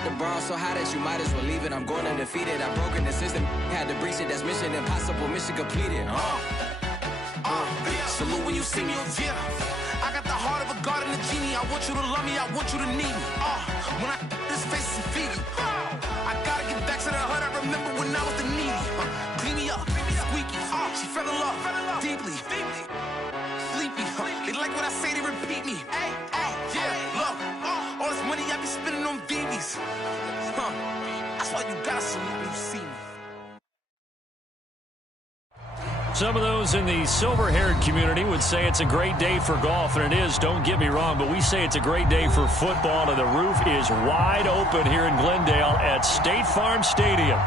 set the bar so high that you might as well leave it. I'm going undefeated. I've broken the system. Had to breach it. That's mission impossible. Mission completed. Salute when you see me. Yeah. I got the heart of a god and a genie. I want you to love me. I want you to need me. When I this face is Fiji. I gotta get back to the hood. I remember when I was the needy. Clean me up. Squeaky. She fell in love. Deeply. Sleepy. They like what I say. They repeat me. Yeah. Look. All this money I be spending on BBs. That's why you gotta salute when you see me. Some of those in the silver-haired community would say it's a great day for golf, and it is, don't get me wrong, but we say it's a great day for football, and the roof is wide open here in Glendale at State Farm Stadium.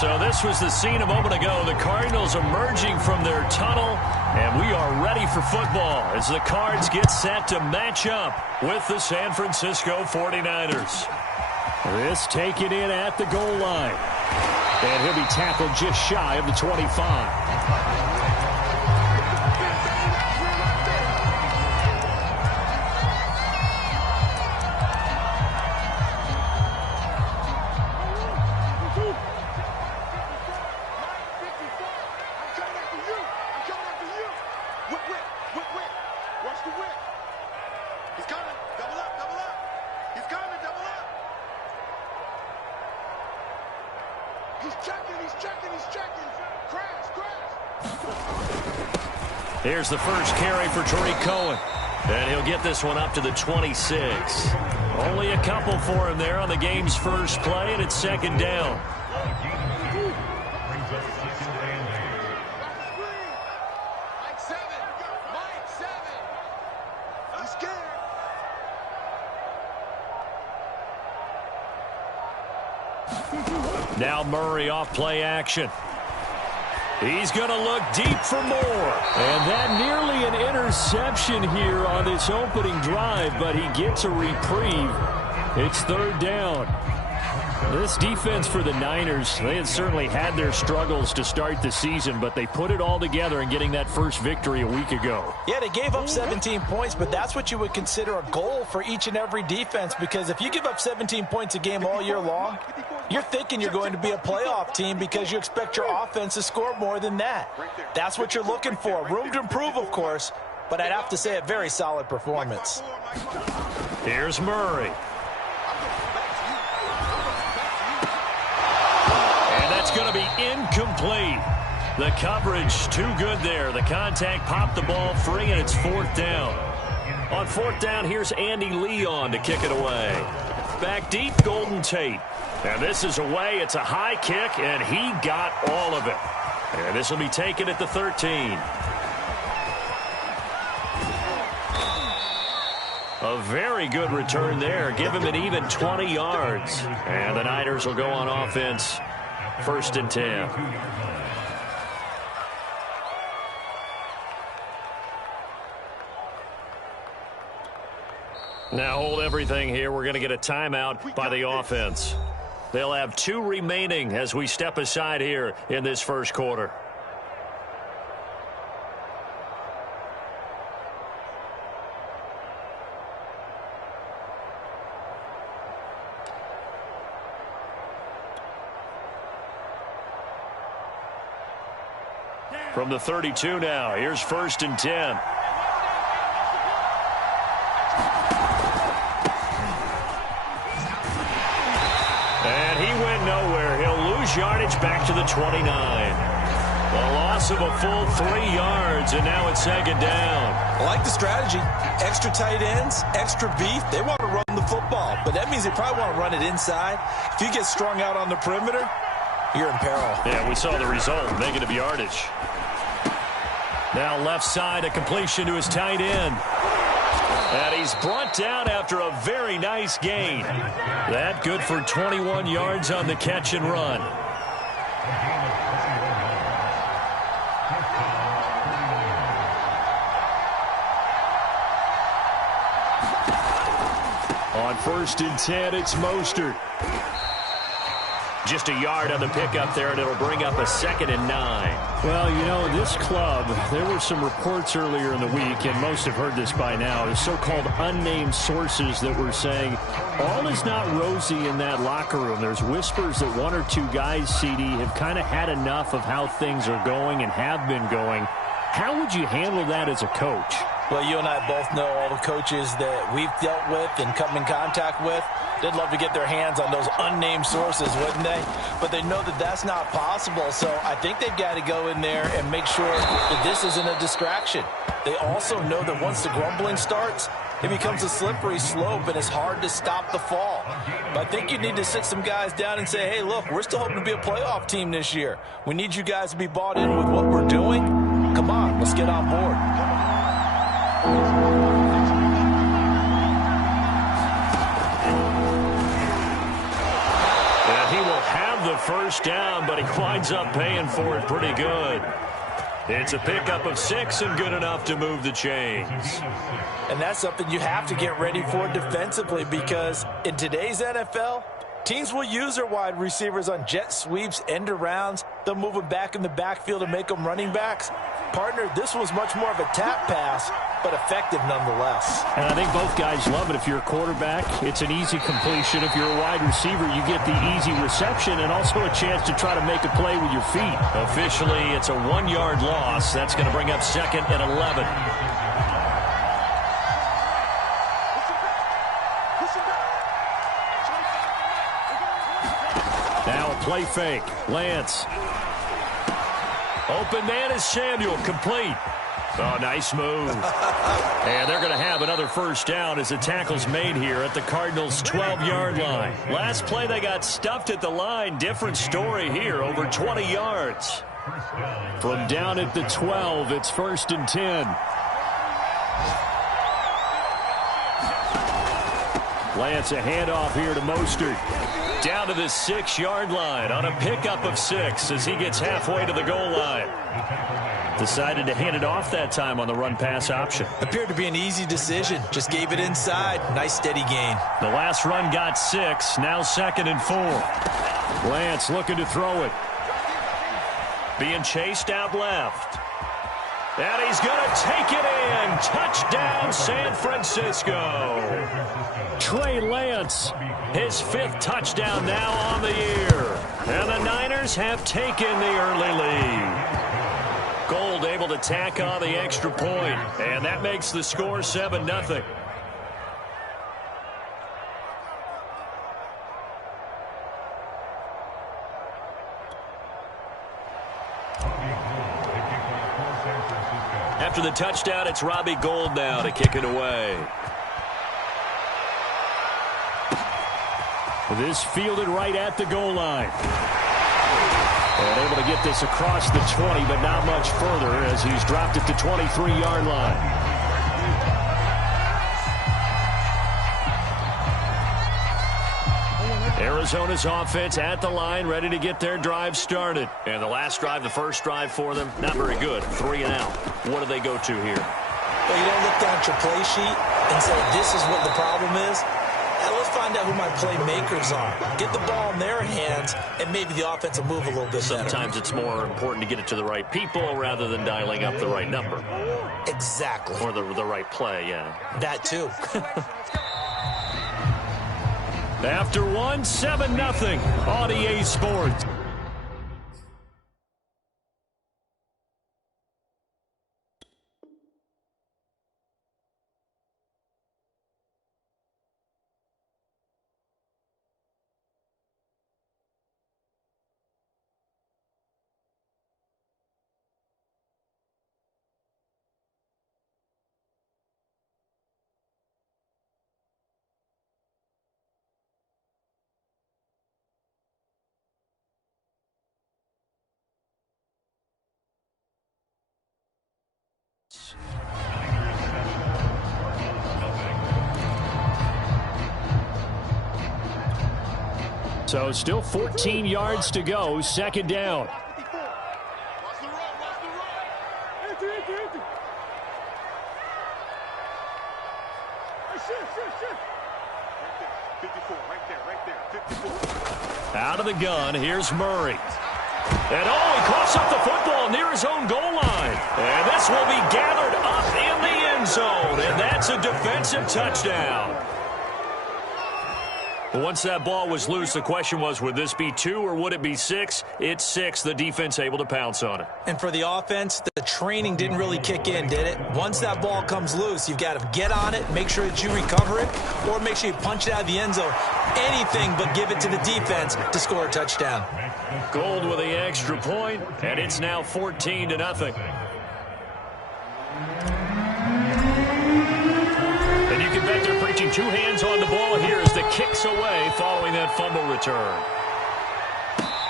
So this was the scene a moment ago. The Cardinals emerging from their tunnel, and we are ready for football as the Cards get set to match up with the San Francisco 49ers. This taken in at the goal line. And he'll be tackled just shy of the 25. Here's the first carry for Tariq Cohen. And he'll get this one up to the 26. Only a couple for him there on the game's first play, and it's second down. Now Murray off play action. He's going to look deep for more. And that nearly an interception here on this opening drive, but he gets a reprieve. It's third down. This defense for the Niners, they had certainly had their struggles to start the season, but they put it all together in getting that first victory a week ago. Yeah, they gave up 17 points, but that's what you would consider a goal for each and every defense, because if you give up 17 points a game all year long, you're thinking you're going to be a playoff team because you expect your offense to score more than that. That's what you're looking for. Room to improve, of course, but I'd have to say a very solid performance. Here's Murray. It's going to be incomplete. The coverage too good there. The contact popped the ball free, and it's fourth down. On fourth down, here's Andy Leon to kick it away. Back deep, Golden Tate. And this is away. It's a high kick, and he got all of it. And this will be taken at the 13. A very good return there. Give him an even 20 yards. And the Niners will go on offense. First and 10. Now hold everything here. We're going to get a timeout by the offense. They'll have 2 remaining as we step aside here in this first quarter. From the 32 now, here's first and 10. And he went nowhere. He'll lose yardage back to the 29. A loss of a full 3 yards, and now it's second down. I like the strategy. Extra tight ends, extra beef. They want to run the football, but that means they probably want to run it inside. If you get strung out on the perimeter, you're in peril. Yeah, we saw the result, negative yardage. Now left side, a completion to his tight end. And he's brought down after a very nice gain. That good for 21 yards on the catch and run. On first and 10, it's Mostert. Just a yard on the pickup there, and it'll bring up a 2nd and 9. Well, you know, this club, there were some reports earlier in the week, and most have heard this by now, the so-called unnamed sources that were saying all is not rosy in that locker room. There's whispers that 1 or 2 guys, CD, have kind of had enough of how things are going and have been going. How would you handle that as a coach? Well, you and I both know all the coaches that we've dealt with and come in contact with. They'd love to get their hands on those unnamed sources, wouldn't they? But they know that that's not possible, so I think they've got to go in there and make sure that this isn't a distraction. They also know that once the grumbling starts, it becomes a slippery slope, and it's hard to stop the fall. But I think you need to sit some guys down and say, hey, look, we're still hoping to be a playoff team this year. We need you guys to be bought in with what we're doing. Come on, let's get on board. And he will have the first down, but he winds up paying for it pretty good. It's a pickup of 6 and good enough to move the chains. And that's something you have to get ready for defensively, because in today's NFL, teams will use their wide receivers on jet sweeps, end arounds. They'll move them back in the backfield and make them running backs. Partner, this was much more of a tap pass, but effective nonetheless. And I think both guys love it. If you're a quarterback, it's an easy completion. If you're a wide receiver, you get the easy reception and also a chance to try to make a play with your feet. Officially, it's a 1-yard loss. That's going to bring up 2nd and 11. Now a play fake. Lance. Open man is Samuel. Complete. Oh, nice move. And they're going to have another first down as the tackle's made here at the Cardinals' 12-yard line. Last play, they got stuffed at the line. Different story here, over 20 yards. From down at the 12, it's 1st and 10. Lance, a handoff here to Mostert. Down to the 6-yard line on a pickup of 6 as he gets halfway to the goal line. Decided to hand it off that time on the run-pass option. Appeared to be an easy decision. Just gave it inside. Nice steady gain. The last run got 6. Now 2nd and 4. Lance looking to throw it. Being chased out left. And he's going to take it in. Touchdown, San Francisco. Trey Lance, his 5th touchdown now on the year. And the Niners have taken the early lead. Gold able to tack on the extra point, and that makes the score 7-0. After the touchdown, it's Robbie Gould now to kick it away. This fielded right at the goal line. And able to get this across the 20, but not much further as he's dropped it to 23-yard line. Arizona's offense at the line, ready to get their drive started. And the last drive, the first drive for them, not very good. 3 and out. What do they go to here? Well, you don't look down at your play sheet and say, this is what the problem is. Now, let's find out who my playmakers are. Get the ball in their hands, and maybe the offense will move a little bit better. Sometimes it's more important to get it to the right people rather than dialing up the right number. Exactly. Or the right play, yeah. That, too. After 7-0 on EA Sports. So still 14 yards to go, 2nd down. Out of the gun, here's Murray. And he coughs up the football near his own goal line. And this will be gathered up in the end zone. And that's a defensive touchdown. Once that ball was loose, the question was, would this be 2 or would it be 6? It's 6. The defense able to pounce on it. And for the offense, the training didn't really kick in, did it? Once that ball comes loose, you've got to get on it, make sure that you recover it, or make sure you punch it out of the end zone. Anything but give it to the defense to score a touchdown. Gold with the extra point, and it's now 14-0. And you can bet they're preaching 2 hands on the ball here as the kick's away following that fumble return.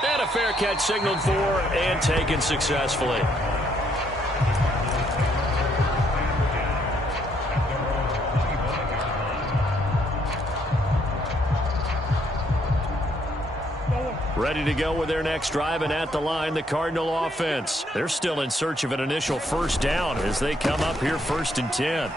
And a fair catch signaled for and taken successfully. Ready to go with their next drive, and at the line, the Cardinal offense. They're still in search of an initial first down as they come up here 1st and 10.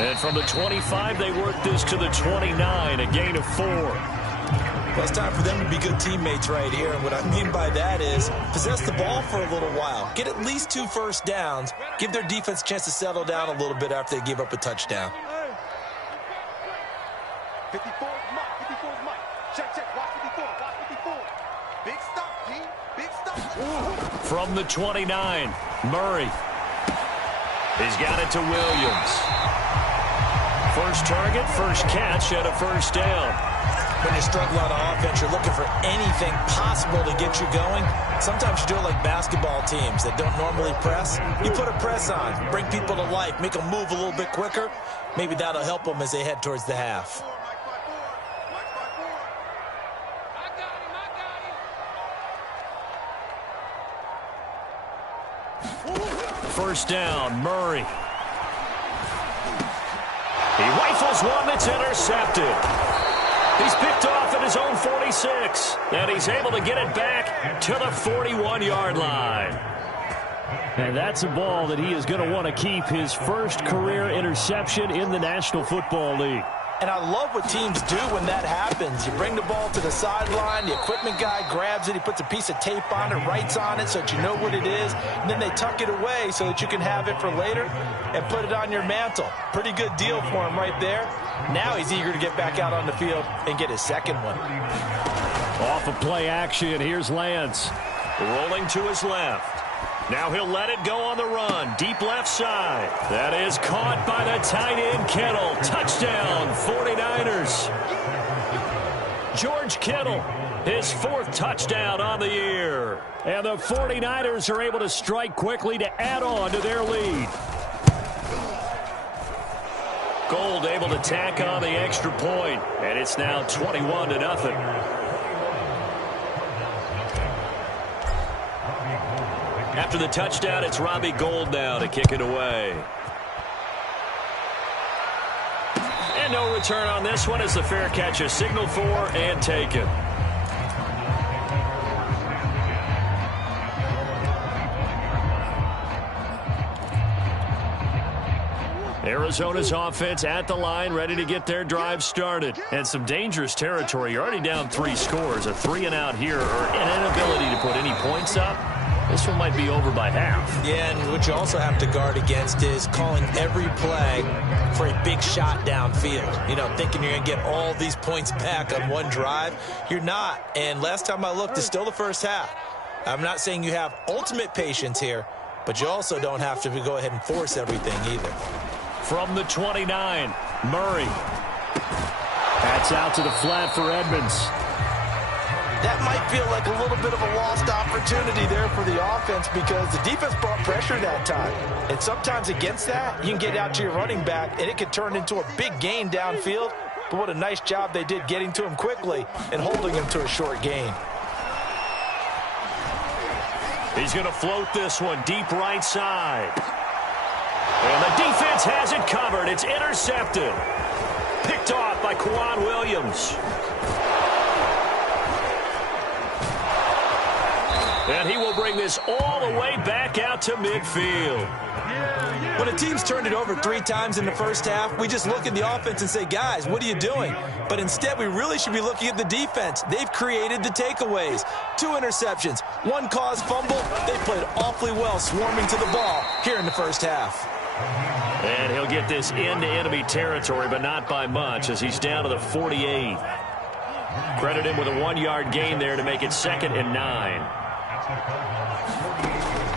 And from the 25, they work this to the 29, a gain of 4. Well, it's time for them to be good teammates right here. And what I mean by that is possess the ball for a little while. Get at least 2 first downs. Give their defense a chance to settle down a little bit after they give up a touchdown. 54 is Mike. 54 is Mike. Check. Watch 54. Watch 54. Big stop, team. Big stop. From the 29, Murray. He's got it to Williams. First target, first catch, and a first down. When you struggle on offense, you're looking for anything possible to get you going. Sometimes you do it like basketball teams that don't normally press. You put a press on, bring people to life, make them move a little bit quicker. Maybe that'll help them as they head towards the half. First down, Murray. He rifles one that's intercepted. He's picked off at his own 46, and he's able to get it back to the 41-yard line. And that's a ball that he is going to want to keep, his first career interception in the National Football League. And I love what teams do when that happens. You bring the ball to the sideline, the equipment guy grabs it, he puts a piece of tape on it, writes on it so that you know what it is, and then they tuck it away so that you can have it for later and put it on your mantle. Pretty good deal for him right there. Now he's eager to get back out on the field and get his second one. Off of play action, here's Lance. Rolling to his left. Now he'll let it go on the run. Deep left side. That is caught by the tight end, Kittle. Touchdown, 49ers. George Kittle, his 4th touchdown on the year. And the 49ers are able to strike quickly to add on to their lead. Gold able to tack on the extra point, and it's now 21-0. After the touchdown, it's Robbie Gould now to kick it away. And no return on this one as the fair catch is signaled for and taken. Arizona's offense at the line, ready to get their drive started. And some dangerous territory. You're already down 3 scores. A 3-and-out here, or an inability to put any points up. This one might be over by half. Yeah, and what you also have to guard against is calling every play for a big shot downfield. You know, thinking you're going to get all these points back on one drive. You're not. And last time I looked, it's still the first half. I'm not saying you have ultimate patience here, but you also don't have to go ahead and force everything either. From the 29, Murray. That's out to the flat for Edmonds. That might feel like a little bit of a lost opportunity there for the offense because the defense brought pressure that time. And sometimes against that, you can get out to your running back, and it can turn into a big gain downfield. But what a nice job they did getting to him quickly and holding him to a short gain. He's going to float this one deep right side. And the defense has it covered. It's intercepted. Picked off by Quan Williams. And he will bring this all the way back out to midfield. When a team's turned it over 3 times in the first half, we just look at the offense and say, guys, what are you doing? But instead, we really should be looking at the defense. They've created the takeaways. 2 interceptions, 1 caused fumble. They played awfully well swarming to the ball here in the first half. And he'll get this into enemy territory, but not by much, as he's down to the 48. Credit him with a 1-yard gain there to make it 2nd and 9.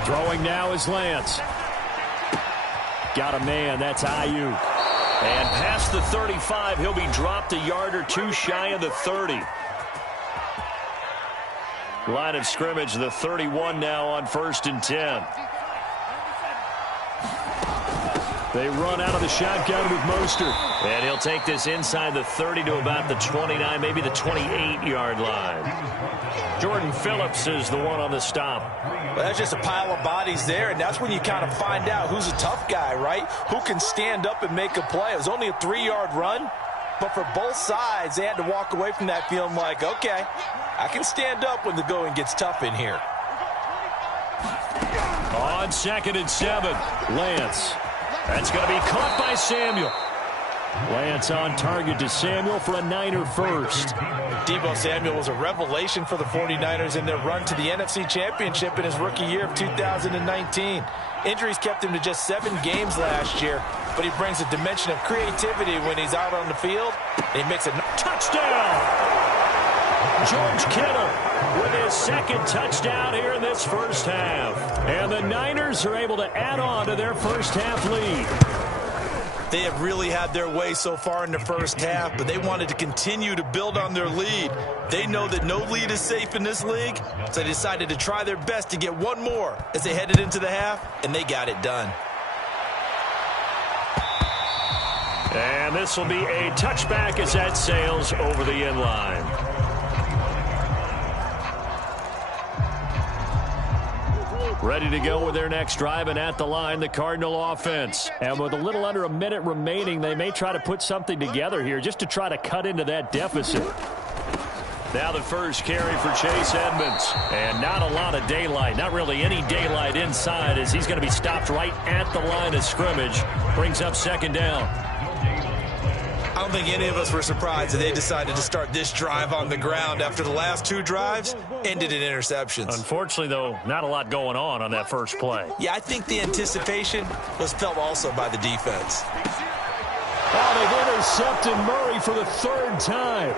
Throwing now is Lance. Got a man, that's Ayuk. And past the 35, he'll be dropped a yard or 2 shy of the 30. Line of scrimmage, the 31 now on 1st and 10. They run out of the shotgun with Mostert. And he'll take this inside the 30 to about the 29, maybe the 28-yard line. Jordan Phillips is the one on the stop. Well, that's just a pile of bodies there, and that's when you kind of find out who's a tough guy, right? Who can stand up and make a play. It was only a 3-yard run, but for both sides, they had to walk away from that feeling like, okay, I can stand up when the going gets tough in here. On 2nd and 7, Lance. That's going to be caught by Samuel. Lance on target to Samuel for a Niner first. Deebo Samuel was a revelation for the 49ers in their run to the NFC Championship in his rookie year of 2019. Injuries kept him to just 7 games last year, but he brings a dimension of creativity when he's out on the field. And he makes a touchdown. George Kittle with his 2nd touchdown here in this first half. And the Niners are able to add on to their first half lead. They have really had their way so far in the first half, but they wanted to continue to build on their lead. They know that no lead is safe in this league, so they decided to try their best to get one more as they headed into the half, and they got it done. And this will be a touchback as that sails over the end line. Ready to go with their next drive, and at the line, the Cardinal offense. And with a little under a minute remaining, they may try to put something together here just to try to cut into that deficit. Now the first carry for Chase Edmonds. And not a lot of daylight, not really any daylight inside, as he's going to be stopped right at the line of scrimmage. Brings up 2nd down. I don't think any of us were surprised that they decided to start this drive on the ground after the last 2 drives ended in interceptions. Unfortunately, though, not a lot going on that first play. Yeah, I think the anticipation was felt also by the defense. Oh, they've intercepted Murray for the 3rd time.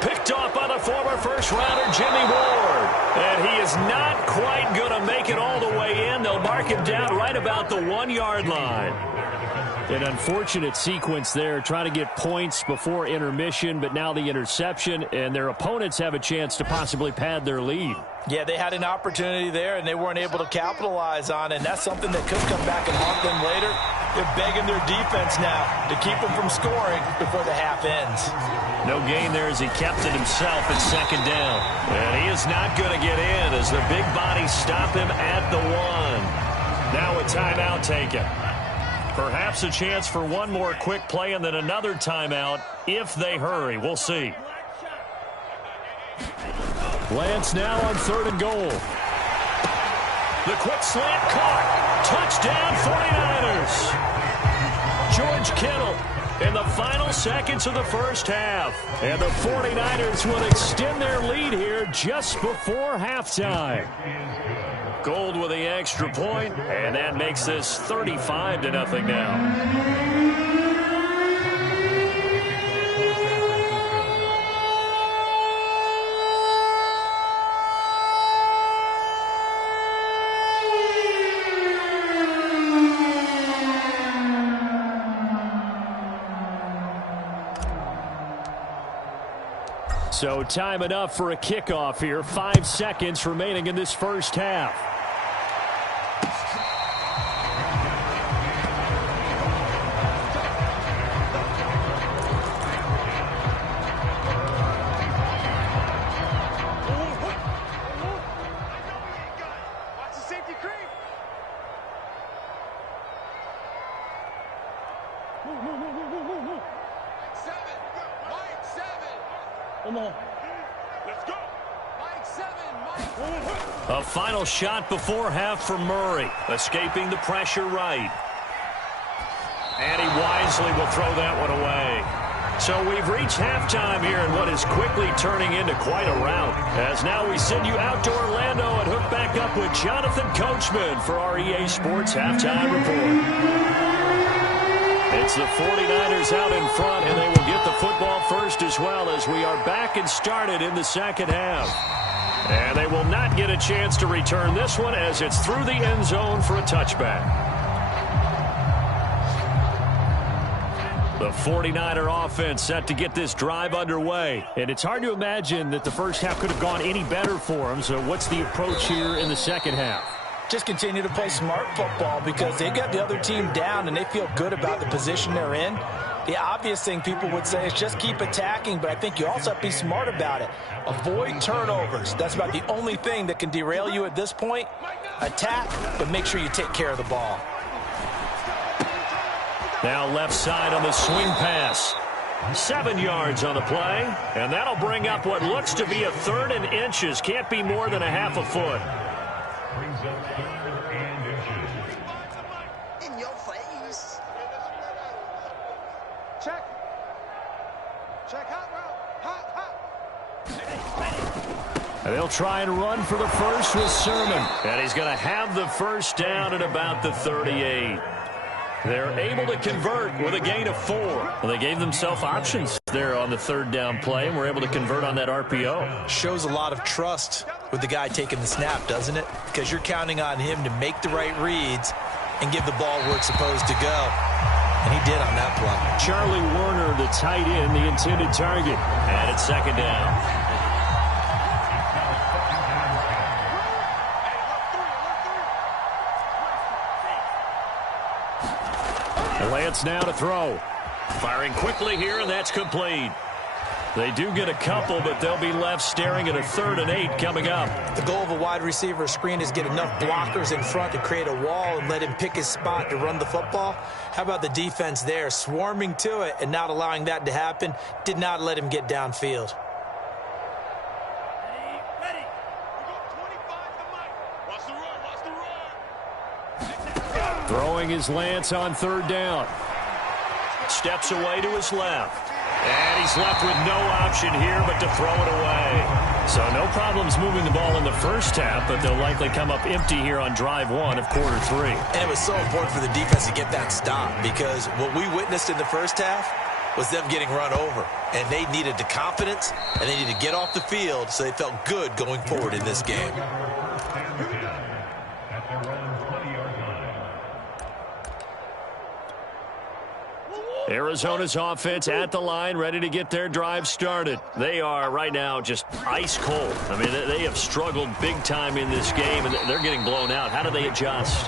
Picked off by the former first-rounder Jimmy Ward. And he is not quite going to make it all the way in. They'll mark him down right about the 1-yard line. An unfortunate sequence there, trying to get points before intermission, but now the interception, and their opponents have a chance to possibly pad their lead. Yeah, they had an opportunity there, and they weren't able to capitalize on it, and that's something that could come back and haunt them later. They're begging their defense now to keep them from scoring before the half ends. No gain there as he kept it himself at 2nd down. And he is not going to get in as the big bodies stop him at the 1. Now a timeout taken. Perhaps a chance for one more quick play and then another timeout if they hurry. We'll see. Lance now on 3rd and goal. The quick slant caught. Touchdown 49ers. George Kittle in the final seconds of the first half. And the 49ers will extend their lead here just before halftime. Gold with the extra point, and that makes this 35-0 now. So time enough for a kickoff here. 5 seconds remaining in this first half. A final shot before half for Murray, escaping the pressure right. And he wisely will throw that one away. So we've reached halftime here in what is quickly turning into quite a rout. As now we send you out to Orlando and hook back up with Jonathan Coachman for our EA Sports Halftime Report. It's the 49ers out in front, and they will get the football first as well as we are back and started in the second half. And they will not get a chance to return this one as it's through the end zone for a touchback. The 49er offense set to get this drive underway. And it's hard to imagine that the first half could have gone any better for them. So what's the approach here in the second half? Just continue to play smart football because they got the other team down and they feel good about the position they're in. The obvious thing people would say is just keep attacking, but I think you also have to be smart about it. Avoid turnovers. That's about the only thing that can derail you at this point. Attack, but make sure you take care of the ball. Now left side on the swing pass. 7 yards on the play, and that'll bring up what looks to be a 3rd and inches. Can't be more than a half a foot. In your face. Check. Check hot route. Hot. And they'll try and run for the first with Sermon. And he's going to have the first down at about the 38. They're able to convert with a gain of 4. Well, they gave themselves options there on the 3rd down play, and were able to convert on that RPO. Shows a lot of trust with the guy taking the snap, doesn't it? Because you're counting on him to make the right reads and give the ball where it's supposed to go. And he did on that play. Charlie Warner, the tight end, the intended target. And it's 2nd down. Lance now to throw. Firing quickly here, and that's complete. They do get a couple, but they'll be left staring at a 3rd and 8 coming up. The goal of a wide receiver screen is get enough blockers in front to create a wall and let him pick his spot to run the football. How about the defense there, swarming to it and not allowing that to happen? Did not let him get downfield. Throwing his Lance on 3rd down. Steps away to his left. And he's left with no option here but to throw it away. So no problems moving the ball in the first half, but they'll likely come up empty here on drive 1 of quarter 3. And it was so important for the defense to get that stop because what we witnessed in the first half was them getting run over. And they needed the confidence, and they needed to get off the field so they felt good going forward in this game. Arizona's offense at the line, ready to get their drive started. They are right now just ice cold. I mean, they have struggled big time in this game, and they're getting blown out. How do they adjust?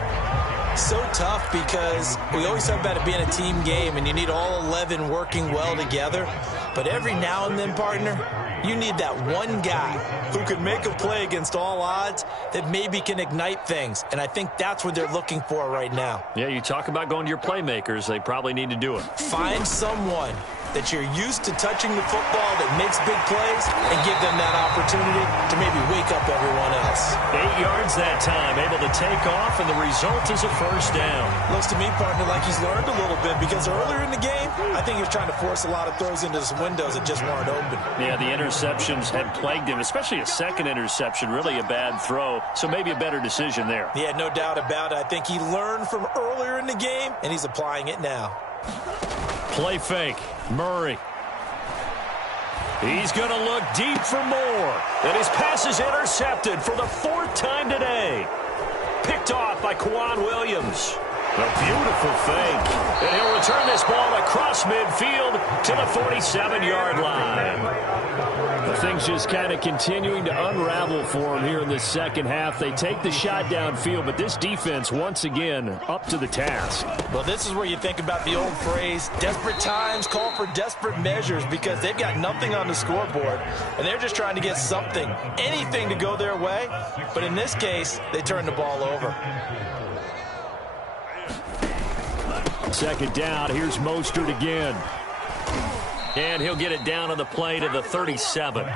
So tough because we always talk about it being a team game, and you need all 11 working well together. But every now and then, partner, you need that one guy who can make a play against all odds that maybe can ignite things. And I think that's what they're looking for right now. Yeah, you talk about going to your playmakers. They probably need to do it. Find someone that you're used to touching the football that makes big plays and give them that opportunity to maybe wake up everyone else. 8 yards that time, able to take off, and the result is a first down. Looks to me, partner, like he's learned a little bit because earlier in the game, I think he was trying to force a lot of throws into his windows that just weren't open. Yeah, the interceptions had plagued him, especially a second interception, really a bad throw, so maybe a better decision there. Yeah, no doubt about it. I think he learned from earlier in the game, and he's applying it now. Play fake. Murray. He's going to look deep for more. And his pass is intercepted for the 4th time today. Picked off by Kwan Williams. A beautiful fake. And he'll return this ball across midfield to the 47-yard line. Things just kind of continuing to unravel for him here in the second half. They take the shot downfield, but this defense, once again, up to the task. Well, this is where you think about the old phrase, desperate times call for desperate measures, because they've got nothing on the scoreboard, and they're just trying to get something, anything to go their way. But in this case, they turn the ball over. Second down, here's Mostert again. And he'll get it down on the play to the 37.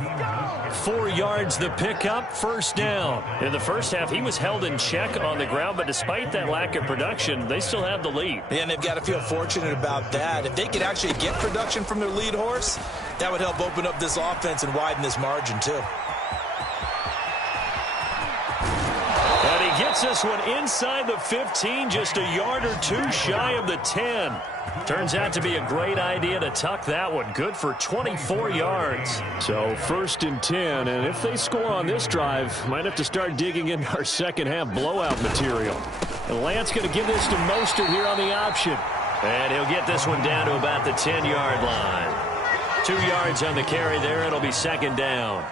4 yards the pickup, first down. In the first half, he was held in check on the ground, but despite that lack of production, they still have the lead. And they've got to feel fortunate about that. If they could actually get production from their lead horse, that would help open up this offense and widen this margin too. And he gets this one inside the 15, just a yard or two shy of the 10. Turns out to be a great idea to tuck that one. Good for 24 yards. So 1st and 10, and if they score on this drive, might have to start digging in our second half blowout material. And Lance going to give this to Mostert here on the option. And he'll get this one down to about the 10-yard line. 2 yards on the carry there. It'll be second down.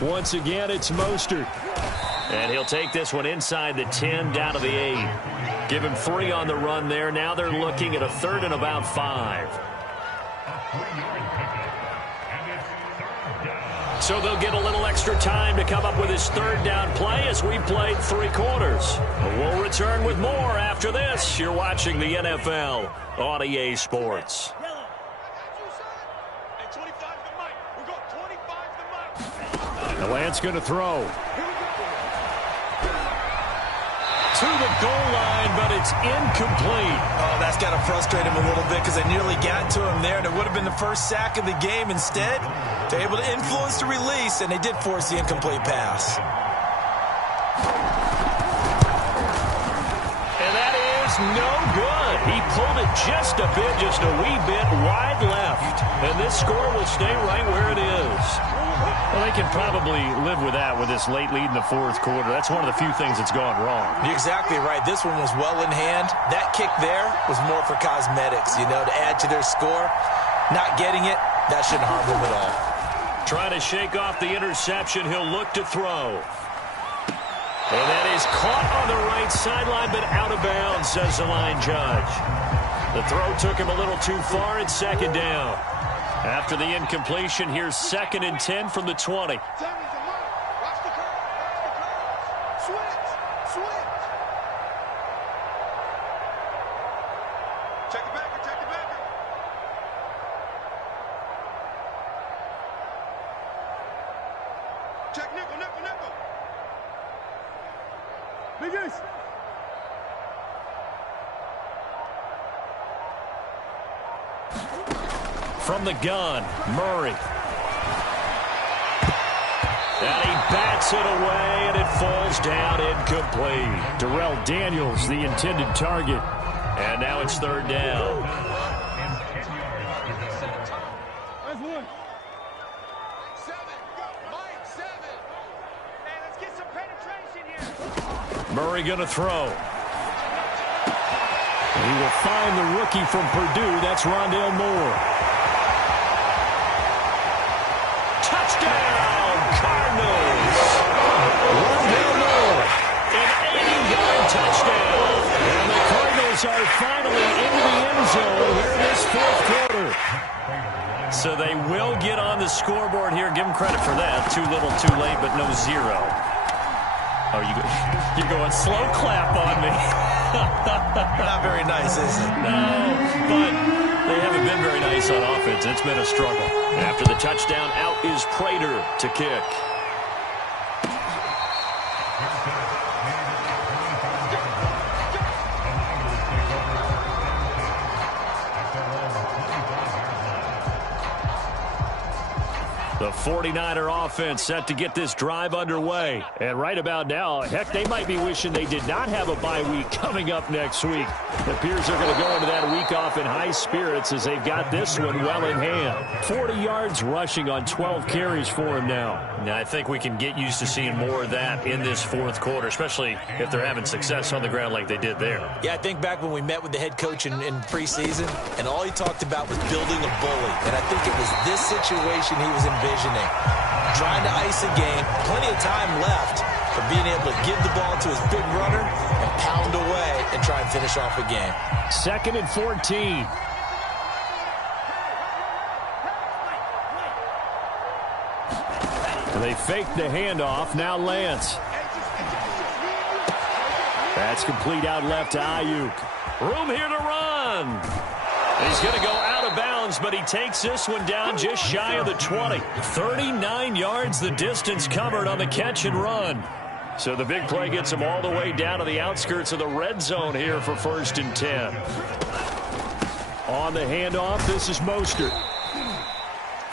Once again, it's Mostert. And he'll take this one inside the 10 down to the 8. Give him 3 on the run there. Now they're looking at a 3rd and about 5. So they'll get a little extra time to come up with his 3rd down play as we played 3 quarters. We'll return with more after this. You're watching the NFL on EA Sports. And Lance going to throw. To the goal line, but it's incomplete. Oh, that's got to frustrate him a little bit because they nearly got to him there, and it would have been the first sack of the game. Instead, they're able to influence the release, and they did force the incomplete pass. And that is no good. He pulled it just a bit, just a wee bit wide left. And this score will stay right where it is. Well, they can probably live with that with this late lead in the 4th quarter. That's one of the few things that's gone wrong. You're exactly right. This one was well in hand. That kick there was more for cosmetics, you know, to add to their score. Not getting it, that shouldn't harm them at all. Trying to shake off the interception. He'll look to throw. And that is caught on the right sideline, but out of bounds, says the line judge. The throw took him a little too far. It's second down. After the incompletion, here's 2nd and 10 from the 20. Check the backer, check the backer. Check nickel, nickel, nickel. Big Ace. From the gun, Murray. And he bats it away, and it falls down incomplete. Darrell Daniels, the intended target. And now it's 3rd down. That's 1. 7. Mike, 7. Hey, let's get some penetration here. Murray going to throw. He will find the rookie from Purdue. That's Rondale Moore. Touchdown, Cardinals! Rondale Moore, an 80-yard touchdown. And the Cardinals are finally into the end zone here in this 4th quarter. So they will get on the scoreboard here. Give them credit for that. Too little, too late, but no 0. Oh, you're going slow clap on me. Not very nice, is it? No, but they haven't been very nice on offense. It's been a struggle. After the touchdown, out is Prater to kick. The 49er offense set to get this drive underway. And right about now, heck, they might be wishing they did not have a bye week coming up next week. It appears they're going to go into that week off in high spirits as they've got this one well in hand. 40 yards rushing on 12 carries for him now. Now, I think we can get used to seeing more of that in this 4th quarter, especially if they're having success on the ground like they did there. Yeah, I think back when we met with the head coach in preseason, and all he talked about was building a bully. And I think it was this situation he was envisioning. Trying to ice a game, plenty of time left for being able to give the ball to his big runner and pound away and try and finish off a game. 2nd and 14. They fake the handoff. Now Lance. That's complete out left to Ayuk. Room here to run. He's going to go out of bounds, but he takes this one down just shy of the 20. 39 yards the distance covered on the catch and run. So the big play gets him all the way down to the outskirts of the red zone here for 1st and 10. On the handoff, this is Mostert.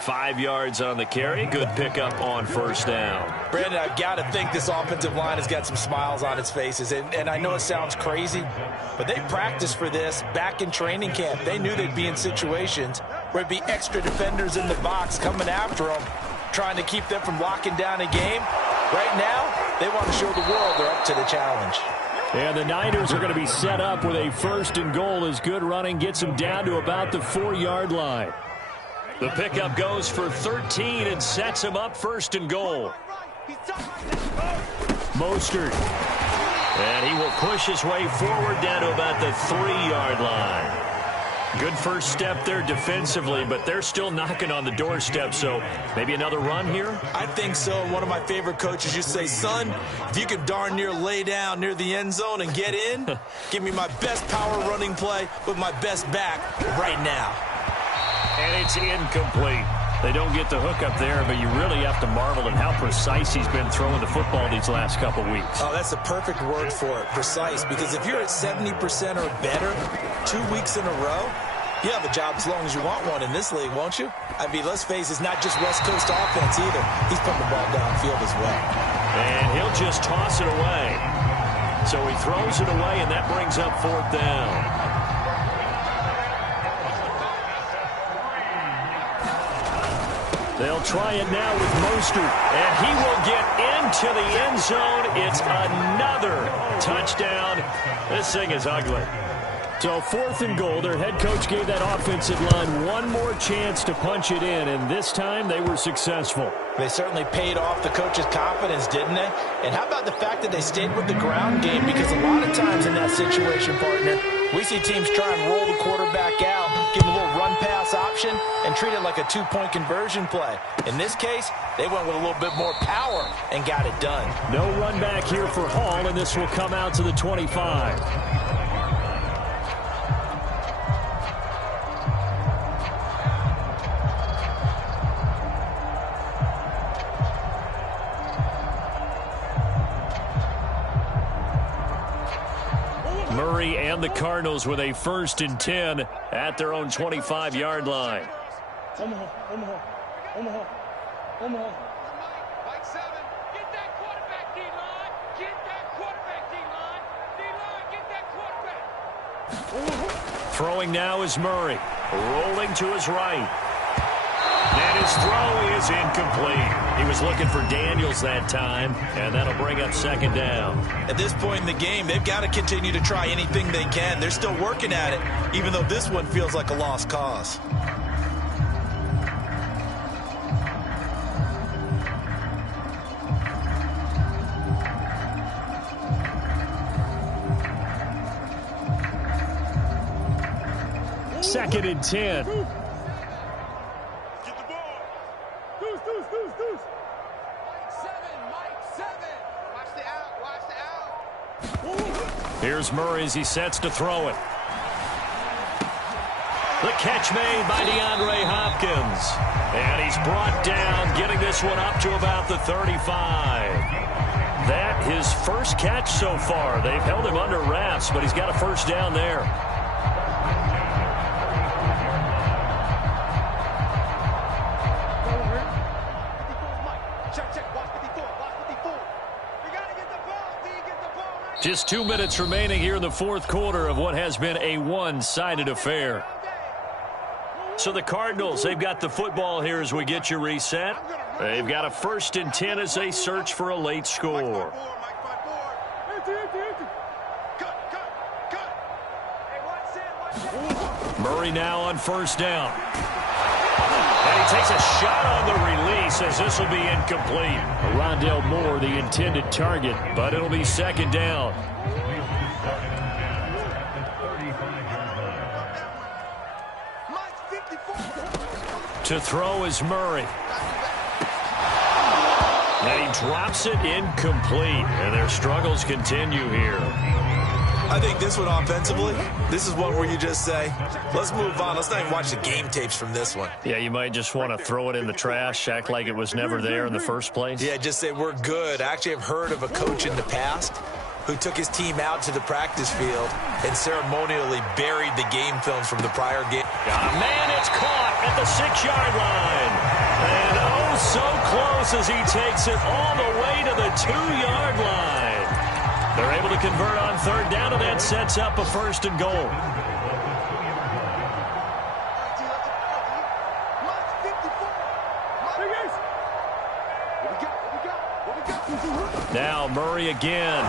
5 yards on the carry. Good pickup on 1st down. Brandon, I've got to think this offensive line has got some smiles on its faces. And I know it sounds crazy, but they practiced for this back in training camp. They knew they'd be in situations where it'd be extra defenders in the box coming after them, trying to keep them from locking down a game. Right now, they want to show the world they're up to the challenge. And the Niners are going to be set up with a 1st and goal as good running gets them down to about the 4-yard line. The pickup goes for 13 and sets him up 1st and goal. Mostert. And he will push his way forward down to about the 3-yard line. Good first step there defensively, but they're still knocking on the doorstep, so maybe another run here? I think so. One of my favorite coaches used to say, son, if you could darn near lay down near the end zone and get in, give me my best power running play with my best back right now. And it's incomplete. They don't get the hook up there, but you really have to marvel at how precise he's been throwing the football these last couple weeks. Oh, that's the perfect word for it, precise, because if you're at 70% or better 2 weeks in a row, you have a job as long as you want one in this league, won't you? I mean, let's face it, it's not just West Coast offense either. He's putting the ball downfield as well. And he'll just toss it away. So he throws it away, and that brings up 4th down. They'll try it now with Mostert, and he will get into the end zone. It's another touchdown. This thing is ugly. So 4th and goal, their head coach gave that offensive line one more chance to punch it in, and this time they were successful. They certainly paid off the coach's confidence, didn't they? And how about the fact that they stayed with the ground game? Because a lot of times in that situation, partner, we see teams try and roll the quarterback out, give him a little run-pass option, and treat it like a 2-point conversion play. In this case, they went with a little bit more power and got it done. No run back here for Hall, and this will come out to the 25. Murray and the Cardinals with a 1st and 10 at their own 25-yard line. Omaha. Mike 7. Get that quarterback, D-line. Get that quarterback, D-line. D-line, get that quarterback. Throwing now is Murray. Rolling to his right. And his throw is incomplete. He was looking for Daniels that time, and that'll bring up 2nd down. At this point in the game, they've got to continue to try anything they can. They're still working at it, even though this one feels like a lost cause. Second and 10. Here's Murray as he sets to throw it. The catch made by DeAndre Hopkins. And he's brought down, getting this one up to about the 35. That his first catch so far. They've held him under wraps, but he's got a 1st down there. Just 2 minutes remaining here in the 4th quarter of what has been a one-sided affair. So the Cardinals, they've got the football here as we get you reset. They've got a 1st and 10 as they search for a late score. Murray now on 1st down. And he takes a shot on the release as this will be incomplete. Rondale Moore, the intended target, but it'll be 2nd down. To throw is Murray. And he drops it incomplete. And their struggles continue here. I think this one offensively, this is one where you just say, let's move on. Let's not even watch the game tapes from this one. Yeah, you might just want to throw it in the trash, act like it was never there in the first place. Yeah, just say we're good. I actually have heard of a coach in the past who took his team out to the practice field and ceremonially buried the game films from the prior game. Man, it's caught at the 6-yard line. And oh, so close as he takes it all the way to the 2-yard line. They're able to convert on third down, and that sets up a 1st and goal. Now Murray again.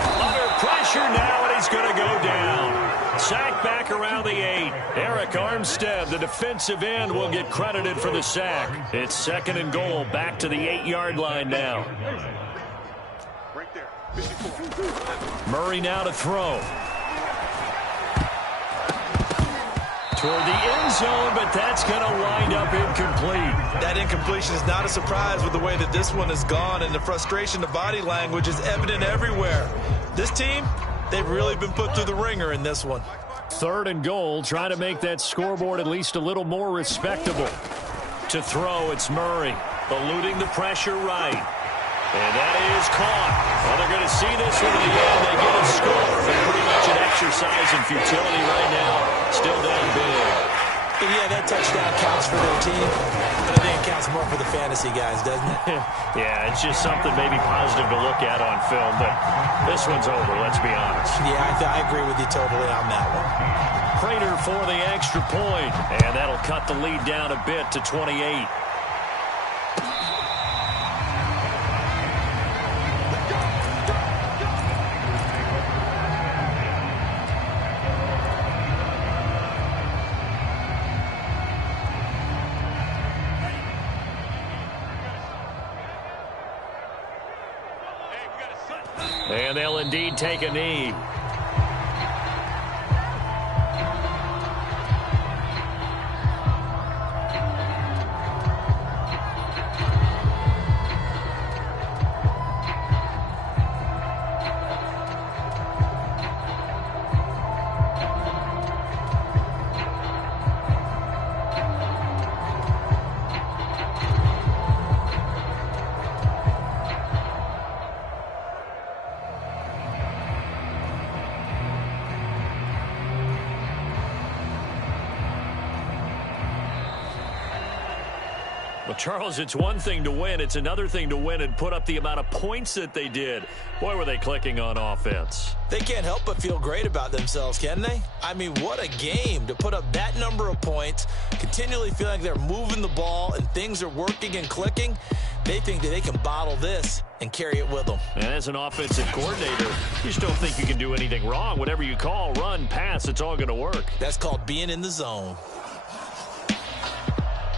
Under pressure now, and he's going to go down. Sack back around the 8. Eric Armstead, the defensive end, will get credited for the sack. It's 2nd and goal, back to the 8-yard line now. Murray now to throw. Toward the end zone, but that's going to wind up incomplete. That incompletion is not a surprise with the way that this one has gone, and the frustration, the body language is evident everywhere. This team, they've really been put through the ringer in this one. 3rd and goal, trying to make that scoreboard at least a little more respectable. To throw, it's Murray, eluding the pressure right. And that is caught. Well, they're going to see this one in the end. They get a score, but pretty much an exercise in futility right now. Still down big. Yeah, that touchdown counts for their team, but I think it counts more for the fantasy guys, doesn't it? Yeah, it's just something maybe positive to look at on film, but this one's over, let's be honest. Yeah, I agree with you totally on that one. Prater for the extra point, and that'll cut the lead down a bit to 28. And they'll indeed take a knee. Well, Charles, it's one thing to win. It's another thing to win and put up the amount of points that they did. Boy, were they clicking on offense. They can't help but feel great about themselves, can they? I mean, what a game to put up that number of points, continually feel like they're moving the ball and things are working and clicking. They think that they can bottle this and carry it with them. And as an offensive coordinator, you just don't think you can do anything wrong. Whatever you call, run, pass, it's all going to work. That's called being in the zone.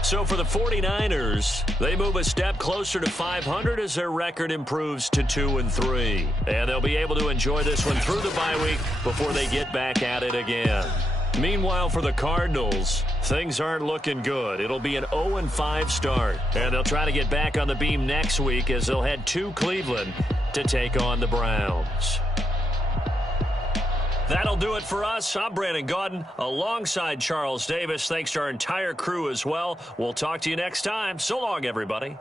So for the 49ers, they move a step closer to 500 as their record improves to 2-3. And they'll be able to enjoy this one through the bye week before they get back at it again. Meanwhile, for the Cardinals, things aren't looking good. It'll be an 0-5 start. And they'll try to get back on the beam next week as they'll head to Cleveland to take on the Browns. That'll do it for us. I'm Brandon Gaudin alongside Charles Davis. Thanks to our entire crew as well. We'll talk to you next time. So long, everybody.